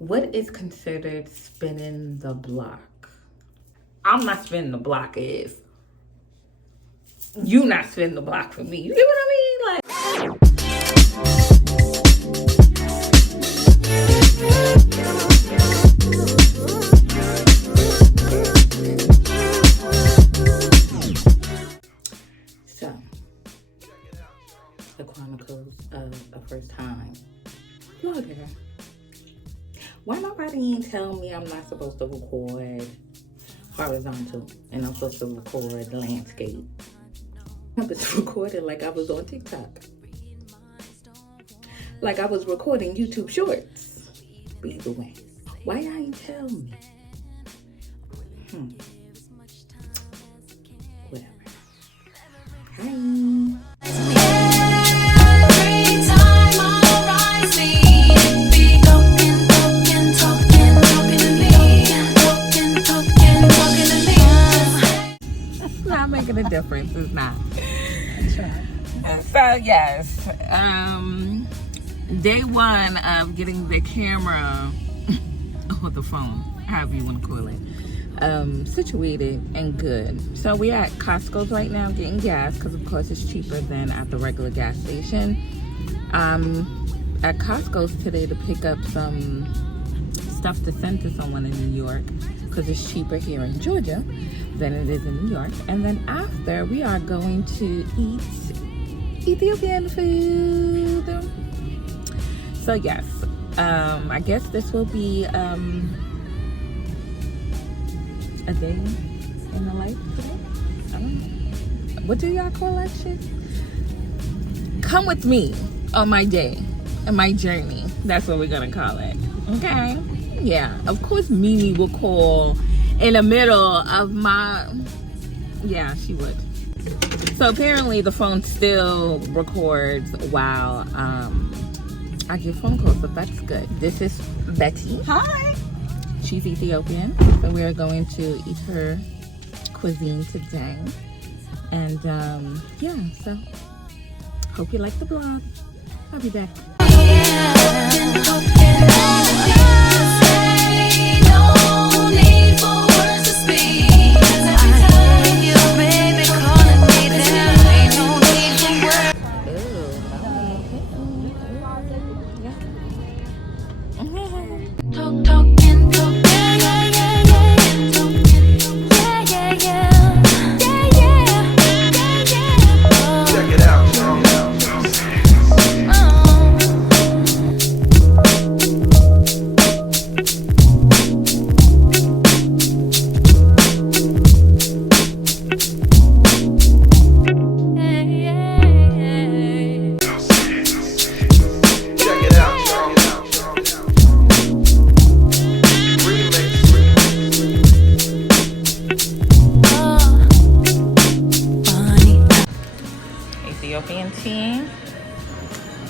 What is considered spinning the block? I'm not spinning the block is. You not spinning the block for me. You get what I mean? Like. So, the Chronicles of a First Time Vlogger. Why nobody ain't tell me I'm not supposed to record horizontal and I'm supposed to record landscape? I was recording like I was on TikTok. Like I was recording YouTube shorts. But either way, why y'all ain't tell me? Whatever. Hi. Making a difference is not. So yes, day one of getting the camera or the phone, however you want to call it, situated and good. So we're at Costco's right now getting gas because of course it's cheaper than at the regular gas station. At Costco's today to pick up some stuff to send to someone in New York because it's cheaper here in Georgia than it is in New York. And then after, we are going to eat Ethiopian food. So yes, I guess this will be a day in the life today. I don't know. What do y'all call that shit? Come with me on my day and my journey. That's what we're gonna call it. Okay? Yeah, of course Mimi will call in the middle of my, yeah, she would. So apparently the phone still records while I get phone calls, so that's good. This is Betty. Hi. She's Ethiopian, so we're going to eat her cuisine today. And yeah, so hope you like the vlog. I'll be back. Ethiopian tea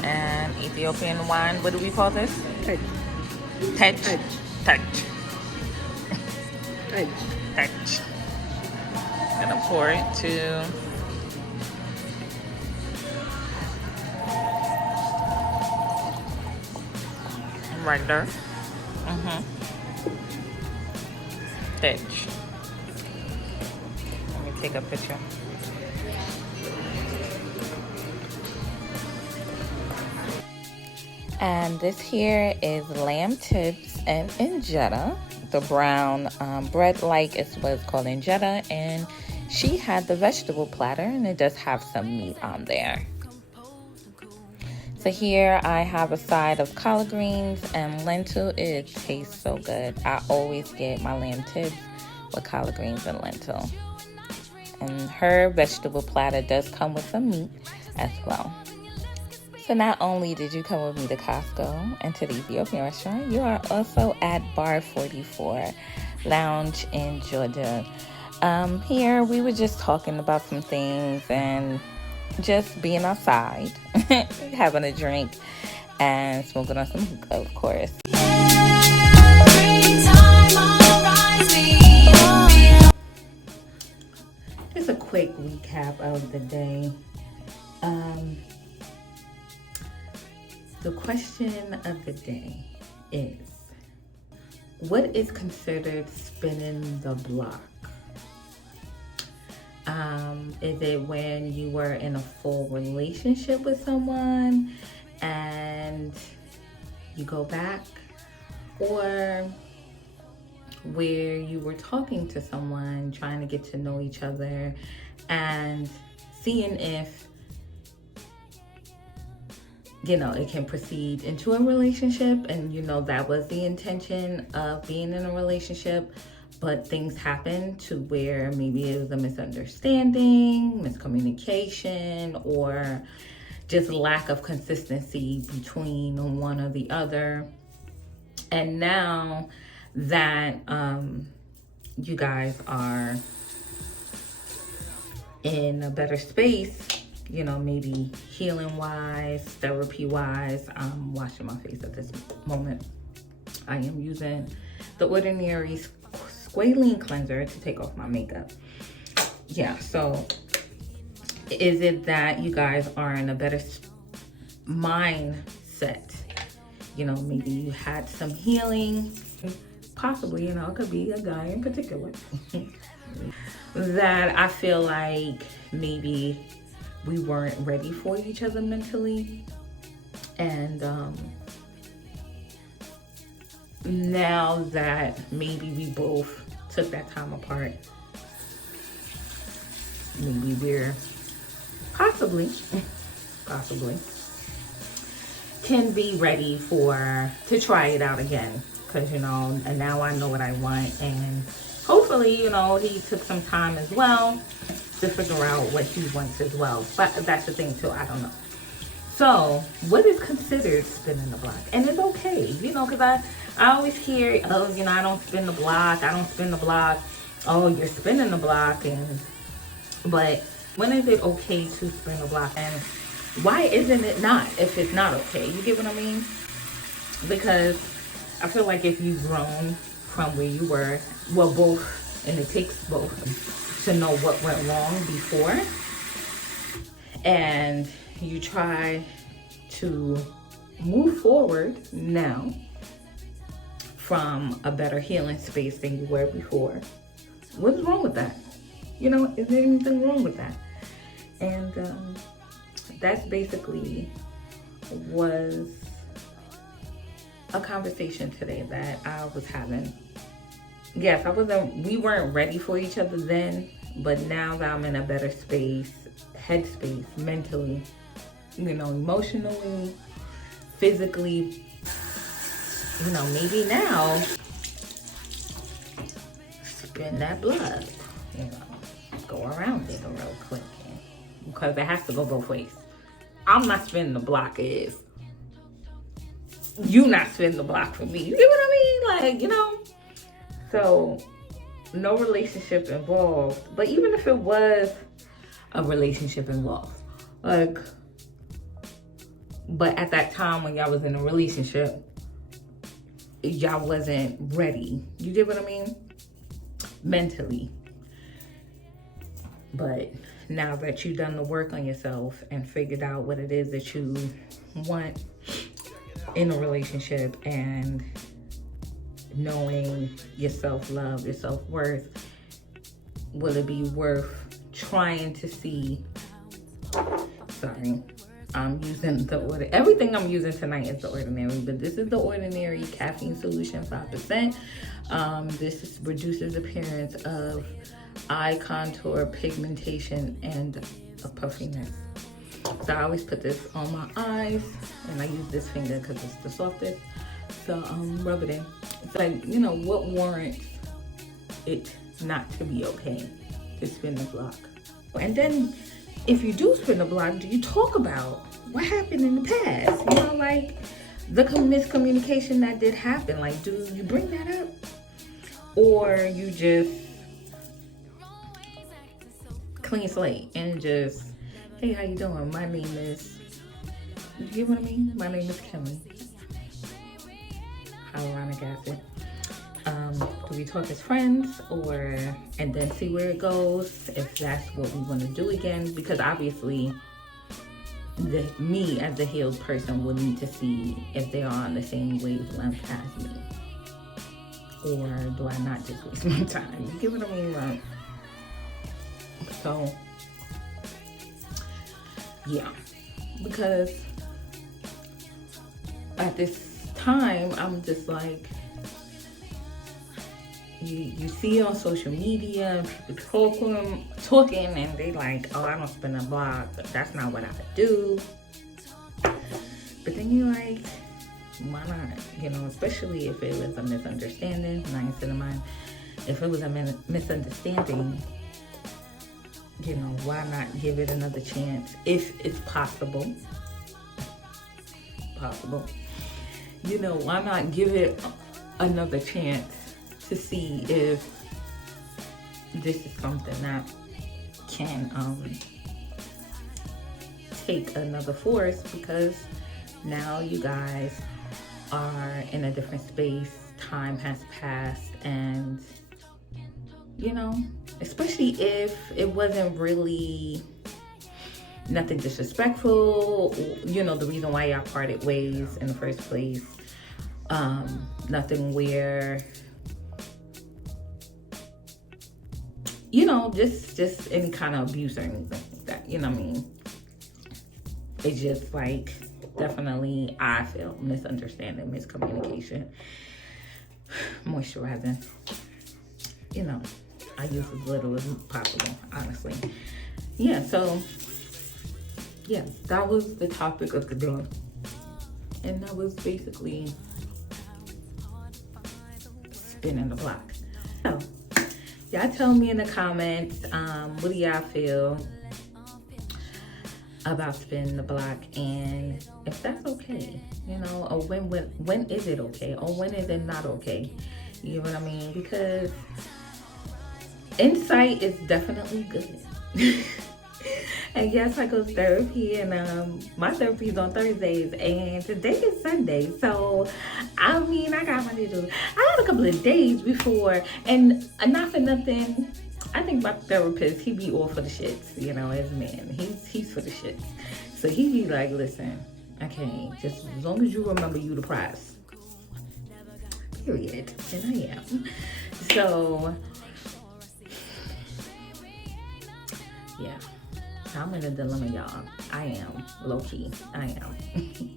and Ethiopian wine. What do we call this? Touch. Touch. Touch. Touch. Touch. Touch. Gonna pour it to right there. Touch. Let me take a picture. And this here is lamb tips and injera. The brown bread like is what's called injera. And she had the vegetable platter and it does have some meat on there. So here I have a side of collard greens and lentil. It tastes so good. I always get my lamb tips with collard greens and lentil. And her vegetable platter does come with some meat as well. So not only did you come with me to Costco and to the Ethiopian restaurant, you are also at Bar 44 Lounge in Georgia. Here we were just talking about some things and just being outside, having a drink and smoking on some hookah, of course. Just a quick recap of the day. The question of the day is, what is considered spinning the block? Is it when you were in a full relationship with someone and you go back? Or where you were talking to someone, trying to get to know each other and seeing if, you know, it can proceed into a relationship, and you know that was the intention of being in a relationship, but things happened to where maybe it was a misunderstanding, miscommunication, or just lack of consistency between one or the other. And now that you guys are in a better space, you know, maybe healing wise, therapy wise. I'm washing my face at this moment. I am using the Ordinary Squalene Cleanser to take off my makeup. Yeah, so is it that you guys are in a better mindset? You know, maybe you had some healing, possibly, you know, it could be a guy in particular, that I feel like maybe we weren't ready for each other mentally. And now that maybe we both took that time apart, maybe we're possibly can be ready to try it out again. Because, you know, and now I know what I want, and hopefully, you know, he took some time as well to figure out what he wants as well. But that's the thing too, I don't know. So what is considered spinning the block? And it's okay, you know, because I always hear, oh, you know, I don't spin the block, I don't spin the block. Oh, you're spinning the block. But when is it okay to spin the block? And why isn't it not, if it's not okay? You get what I mean? Because I feel like if you've grown from where you were, well, both, and it takes both to know what went wrong before, and you try to move forward now from a better healing space than you were before. What's wrong with that? You know, is there anything wrong with that? And that's basically was a conversation today that I was having. Yes, we weren't ready for each other then, but now that I'm in a better space, headspace, mentally, you know, emotionally, physically, you know, maybe now spin that blood, you know, go around it real quick, because it has to go both ways. I'm not spinning the block if you not spinning the block for me. You get what I mean? Like, you know, so no relationship involved. But even if it was a relationship involved, like, but at that time when y'all was in a relationship, y'all wasn't ready. You get what I mean? Mentally. But now that you've done the work on yourself and figured out what it is that you want in a relationship, and knowing your self-love, your self-worth, will it be worth trying to see? Sorry, I'm using everything I'm using tonight is The Ordinary, but this is The Ordinary Caffeine Solution 5%. This reduces appearance of eye contour, pigmentation, and a puffiness. So I always put this on my eyes, and I use this finger because it's the softest. So rub it in. It's like, you know, what warrants it not to be okay to spin the block? And then if you do spin the block, do you talk about what happened in the past? You know, like the miscommunication that did happen. Like, do you bring that up? Or you just clean slate and just, hey, how you doing? My name is, you get what I mean? My name is Kelly. Hyaluronic acid. Do we talk as friends, or, and then see where it goes, if that's what we want to do again? Because obviously, me as the healed person will need to see if they are on the same wavelength as me. or do I not just waste my time? You get what I mean? Right? So, yeah, because at this time, I'm just like, you see on social media, people talking, and they like, oh, I don't spin a block. That's not what I do. But then you're like, why not? You know, especially if it was a misunderstanding. 9 to 9. If it was a misunderstanding, you know, why not give it another chance if it's possible? You know, why not give it another chance to see if this is something that can take another force, because now you guys are in a different space, time has passed, and you know, especially if it wasn't really nothing disrespectful, you know, the reason why y'all parted ways in the first place, nothing where, you know, just any kind of abuse or anything like that, you know what I mean? It's just like, definitely, I feel misunderstanding, miscommunication, moisturizing, you know, I use as little as possible, honestly. Yeah, so, yeah, that was the topic of the day. And that was basically spinning the block. So, y'all tell me in the comments, what do y'all feel about spinning the block, and if that's okay, you know, or when is it okay, or when is it not okay? You know what I mean? Because insight is definitely good. And yes, I go to therapy, and my therapy is on Thursdays, and today is Sunday, so I mean, I got money to do. I had a couple of days before, and not for nothing, I think my therapist, he be all for the shits, you know, as a man. He's for the shits. So he be like, listen, okay, just as long as you remember you the prize. Period. And I am. So, yeah. I'm in a dilemma, y'all. I am. Low-key. I am.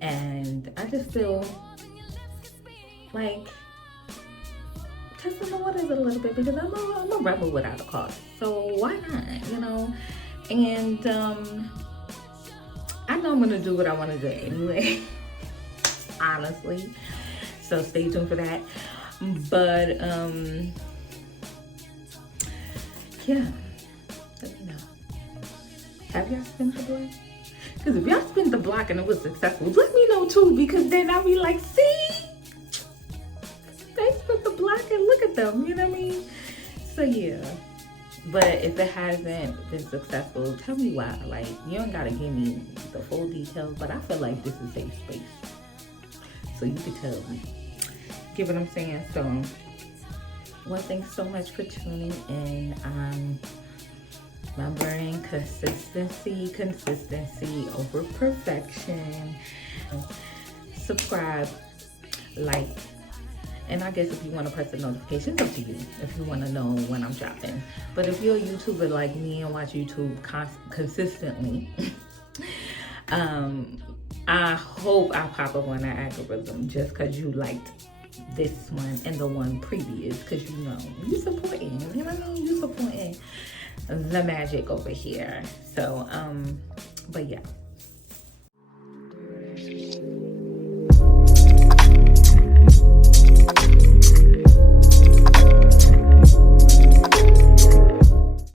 And I just feel like testing the waters a little bit, because I'm a rebel without a cause. So why not, you know? And I know I'm gonna do what I want to do anyway, honestly. So stay tuned for that. But yeah, let me know. Have y'all spent the block? Because if y'all spent the block and it was successful, let me know too, because then I'll be like, see? They spent the block and look at them, you know what I mean? So yeah, but if it hasn't been successful, tell me why. Like, you don't gotta give me the full details, but I feel like this is safe space, so you can tell me. Get what I'm saying? So, well, thanks so much for tuning in. Remembering consistency over perfection. Subscribe, like, and I guess if you want to press the notifications, up to you if you want to know when I'm dropping. But if you're a YouTuber like me and watch YouTube consistently, I hope I pop up on that algorithm just because you liked this one and the one previous, because you know you supporting, you know what I mean? You supporting the magic over here. So but yeah.